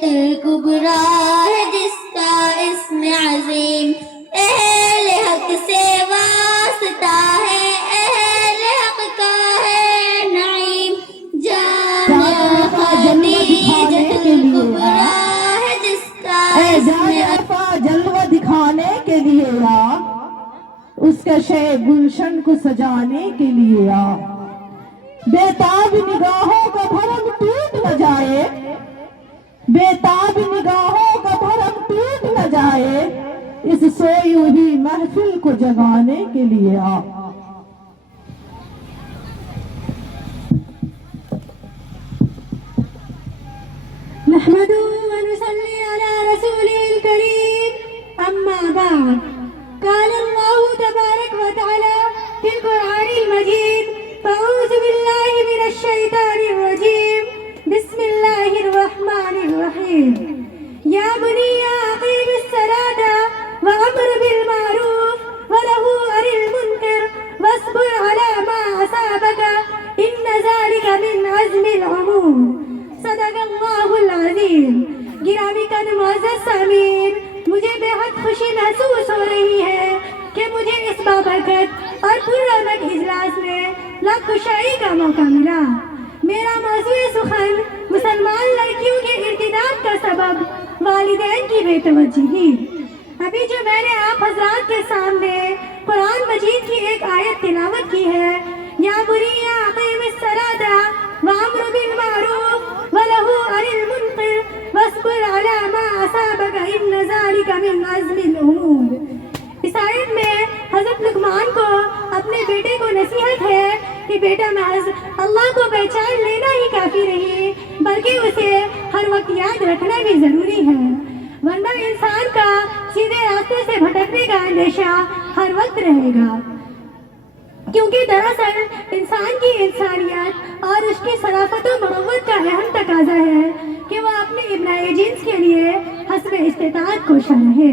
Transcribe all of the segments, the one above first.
نتیجت الکبریٰ ہے جس کا اسم عظیم، اہل حق سے واسطہ ہے، اہل حق کا ہے نعیم، جامع نتیجت الکبریٰ ہے جس کا اسم جلوہ دکھانے کے لیے آ، اس کے شے گلشن کو سجانے کے لیے آ، بےتاب نگاہوں کا بھرم ٹوٹ نہ جائے، بےتاب نگاہوں کا بھرم ٹوٹ نہ جائے، اس سوئی ہوئی محفل کو جگانے کے لیے آ۔ نحمده ونصلي على رسوله الكريم، أما بعد، قال الله تبارك وتعالى في القرآن المجيد: فأعوذ بالله من الشيطان الرجيم، بسم الله الرحمن الرحيم، يا بني أقيم الصلاة وأمر بالمعروف ونهى عن المنكر واصبر على ما أصابك إن ذلك من عزم الأمور، صدق اللہ العظیم۔ گرامی قدر معزز سامعین، مجھے بے حد خوشی محسوس ہو رہی ہے کہ مجھے اس بابرکت اور پررونق اجلاس میں لب کشائی کا موقع ملا۔ میرا موضوع سخن مسلمان لڑکیوں کے ارتداد کا سبب والدین کی بے توجہی۔ ابھی جو میں نے آپ حضرات کے سامنے قرآن مجید کی ایک آیت تلاوت کی ہے، یا بنی اقیم الصلاۃ وامر بالمعروف ونہی عن المنکر واصبر علی ما اصابک ان ذلک من عزم الامور۔ اس آیت میں حضرت لقمان کو اپنے بیٹے کو نصیحت ہے کہ بیٹا محض اللہ کو پہچان لینا ہی کافی نہیں، بلکہ اسے ہر وقت یاد رکھنا بھی ضروری ہے، ورنہ انسان کا سیدھے راستے سے بھٹکنے کا اندیشہ ہر وقت رہے گا، کیونکہ دراصل انسان کی انسانیت اور اس کی شرافت و مروت کا اہم تقاضا ہے کہ وہ اپنے ابنائے جنس کے لیے حسب استطاعت کوشاں رہے،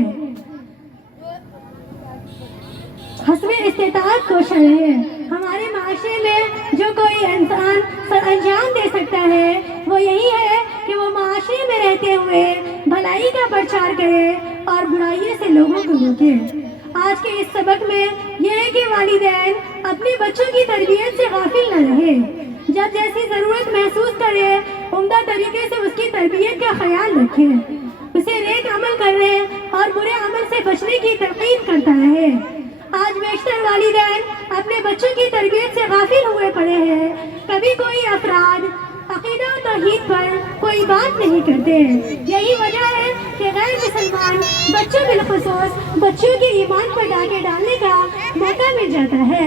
حسب استطاعت کوشاں رہے۔ ہمارے معاشرے میں جو کوئی انسان سر انجام دے سکتا ہے وہ یہی ہے کہ وہ معاشرے میں رہتے ہوئے بھلائی کا پرچار کرے اور برائیوں سے لوگوں کو روکے۔ آج کے اس سبق میں یہ ہے کہ والدین اپنے بچوں کی تربیت سے غافل نہ رہے، جب جیسی ضرورت محسوس کرے عمدہ طریقے سے اس کی تربیت کا خیال رکھے، اسے نیک عمل کرنے اور برے عمل سے بچنے کی تلقین کرتا رہے۔ آج بیشتر والدین اپنے بچوں کی تربیت سے غافل ہوئے پڑے ہیں، کبھی کوئی افراد عقیدہ و توحید پر کوئی بات نہیں کرتے۔ یہی وجہ ہے کہ غیر مسلمان بچوں بالخصوص بچوں کے ایمان پر ڈاکے ڈالنے کا موقع مل جاتا ہے،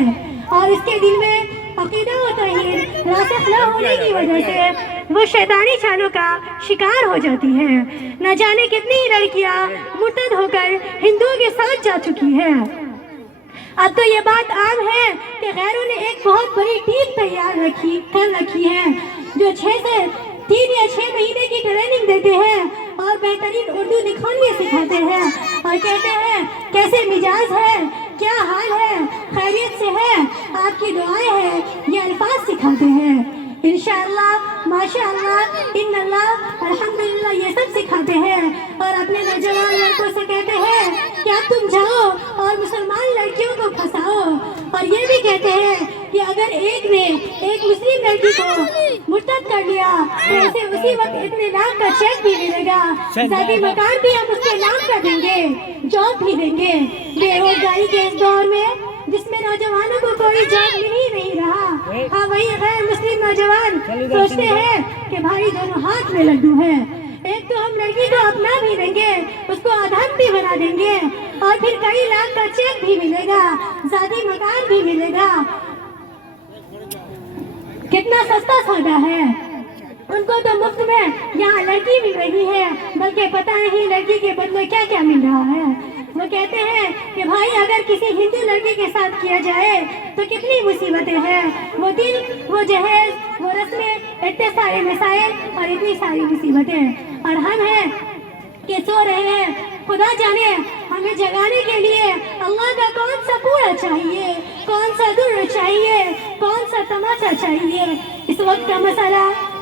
اور اس کے دل میں عقیدہ و توحید راسخ نہ ہونے کی وجہ سے وہ شیطانی چالوں کا شکار ہو جاتی ہے۔ نہ جانے کتنی ہی لڑکیاں مرتد ہو کر ہندوؤں کے ساتھ جا چکی ہیں۔ اب تو یہ بات عام ہے کہ غیروں نے ایک بہت بڑی ٹیم تیار کر رکھی ہے جو 3 یا 6 مہینے کی ٹریننگ دیتے ہیں اور بہترین اردو لکھانی سکھاتے ہیں اور کہتے ہیں کیسے مزاج ہے، کیا حال ہے، خیریت سے ہے، آپ کی دعائیں ہیں، یہ الفاظ سکھاتے ہیں۔ انشاءاللہ، ماشاءاللہ، ان اللہ، الحمدللہ یہ سب سکھاتے ہیں اور اپنے نوجوان لڑکوں سے کہتے ہیں کہ اب تم جاؤ اور مسلمان لڑکیوں کو پھنساؤ، اور یہ بھی کہتے ہیں کہ اگر ایک نے ایک مسلم لڑکی کو مرتد کر لیا تو اسے اسی وقت اتنے لاکھ کا چیک بھی ملے گا، ذاتی مکان بھی ہم اس کے نام کا دیں گے، جاب بھی دیں گے۔ بے روزگاری کے اس دور میں جس میں نوجوانوں کو کوئی جاب مل ہی نہیں رہا، ہاں وہی غیر مسلم نوجوان سوچتے ہیں کہ بھائی دونوں ہاتھ میں لڈو ہے، ایک تو ہم لڑکی کو اپنا بھی دیں گے، اس کو ادھم بھی بنا دیں گے، اور پھر کئی لاکھ کا چیک بھی ملے گا، ذاتی مکان بھی ملے گا۔ کتنا سستا سودا ہے، ان کو تو مفت میں یہاں لڑکی مل رہی ہے، بلکہ پتہ نہیں لڑکی کے بدلے کیا کیا مل رہا ہے۔ وہ کہتے ہیں کہ بھائی اگر کسی ہندو لڑکی کے ساتھ کیا جائے تو کتنی مصیبتیں ہیں، وہ دل، وہ جہیز، وہ رسمیں، اتنے سارے مسائل اور اتنی ساری مصیبتیں، اور ہم ہیں کہ سو رہے ہیں۔ خدا جانے ہمیں جگانے کے لیے اللہ کا کون سا پورا چاہیے، کون سا در چاہیے، کون سا تماشا چاہیے۔ اس وقت کا مسئلہ